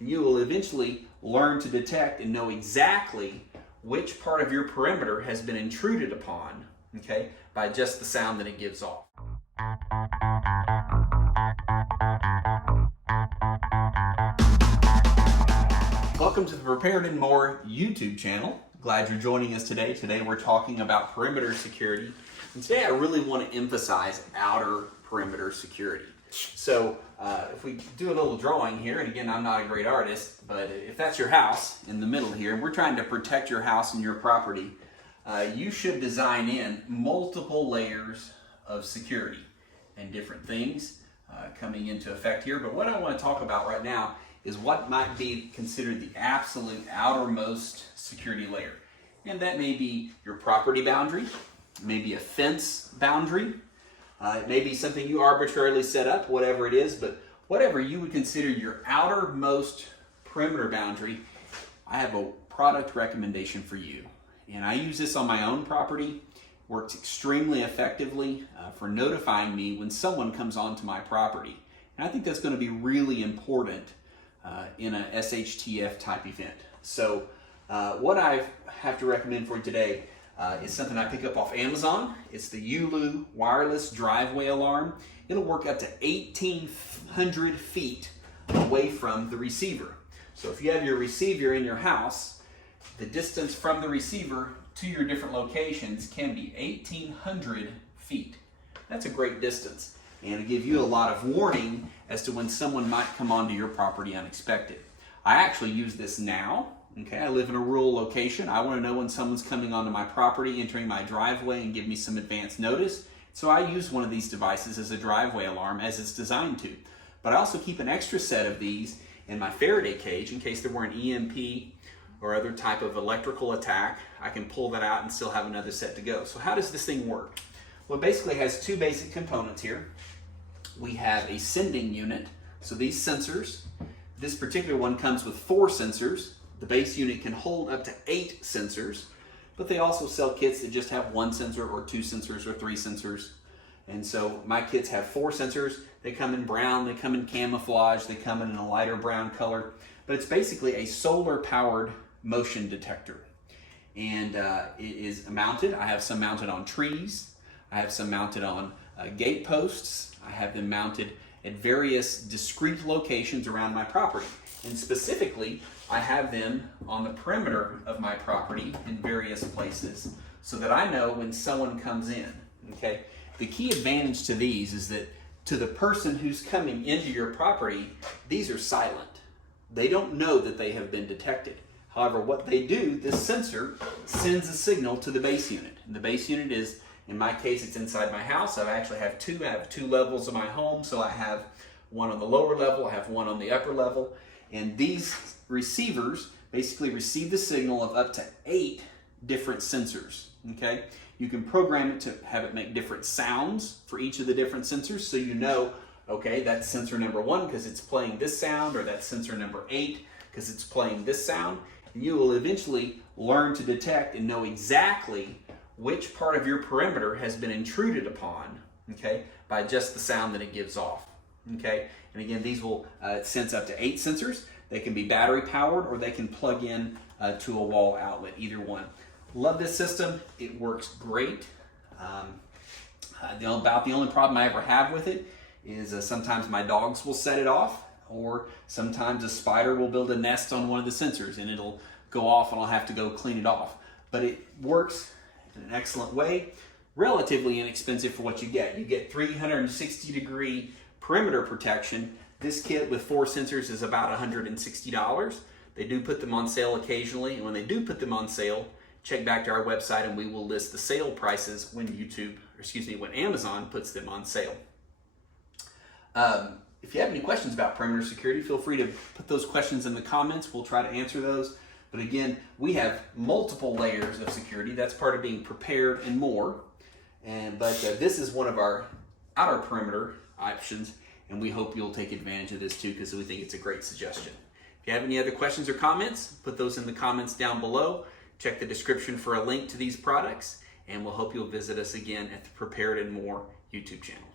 You will eventually learn to detect and know exactly which part of your perimeter has been intruded upon, okay, by just the sound that it gives off. Welcome to the Prepared and More YouTube channel. Glad you're joining us today. Today we're talking about perimeter security. And today I really want to emphasize outer perimeter security. So if we do a little drawing here, and again, I'm not a great artist, but if that's your house in the middle here, and we're trying to protect your house and your property, you should design in multiple layers of security and different things coming into effect here. But what I want to talk about right now is what might be considered the absolute outermost security layer. And that may be your property boundary, maybe a fence boundary, it may be something you arbitrarily set up, whatever it is, but whatever you would consider your outermost perimeter boundary, I have a product recommendation for you. And I use this on my own property. Works extremely effectively for notifying me when someone comes onto my property. And I think that's going to be really important in a SHTF type event. So what I have to recommend for you today is something I pick up off Amazon. It's the Wuloo wireless driveway alarm. It'll work up to 1,800 feet away from the receiver. So if you have your receiver in your house, the distance from the receiver to your different locations can be 1,800 feet. That's a great distance, and it'll give you a lot of warning as to when someone might come onto your property unexpected. I actually use this now. Okay, I live in a rural location. I want to know when someone's coming onto my property, entering my driveway, and give me some advance notice. So I use one of these devices as a driveway alarm as it's designed to. But I also keep an extra set of these in my Faraday cage in case there were an EMP or other type of electrical attack. I can pull that out and still have another set to go. So how does this thing work? Well, it basically has two basic components here. We have a sending unit. So these sensors, this particular one comes with 4 sensors. The base unit can hold up to 8 sensors, but they also sell kits that just have 1 sensor or 2 sensors or 3 sensors. And so my kits have 4 sensors. They come in brown, they come in camouflage, they come in a lighter brown color, but it's basically a solar powered motion detector. And it is mounted. I have some mounted on trees. I have some mounted on gate posts. I have them mounted at various discrete locations around my property. And specifically, I have them on the perimeter of my property in various places so that I know when someone comes in, okay? The key advantage to these is that to the person who's coming into your property, these are silent. They don't know that they have been detected. However, what they do, this sensor sends a signal to the base unit. And the base unit is, in my case, it's inside my house. I actually have 2. I have 2 levels of my home, so I have one on the lower level, I have one on the upper level. And these receivers basically receive the signal of up to 8 different sensors, okay? You can program it to have it make different sounds for each of the different sensors, so you know, okay, that's sensor number 1 because it's playing this sound, or that's sensor number 8 because it's playing this sound. And you will eventually learn to detect and know exactly which part of your perimeter has been intruded upon, okay, by just the sound that it gives off. Okay, and again, these will sense up to 8 sensors. They can be battery powered or they can plug in to a wall outlet, either one. Love this system. It works great. About the only problem I ever have with it is sometimes my dogs will set it off, or sometimes a spider will build a nest on one of the sensors and it'll go off and I'll have to go clean it off. But it works in an excellent way, relatively inexpensive for what you get. You get 360-degree perimeter protection. This kit with 4 sensors is about $160. They do put them on sale occasionally, and when they do put them on sale, check back to our website and we will list the sale prices when when Amazon puts them on sale. If you have any questions about perimeter security, feel free to put those questions in the comments. We'll try to answer those. But again, we have multiple layers of security. That's part of being prepared and more. But this is one of our outer perimeter options, and we hope you'll take advantage of this too because we think it's a great suggestion. If you have any other questions or comments, put those in the comments down below. Check the description for a link to these products, and we'll hope you'll visit us again at the Prepared and More YouTube channel.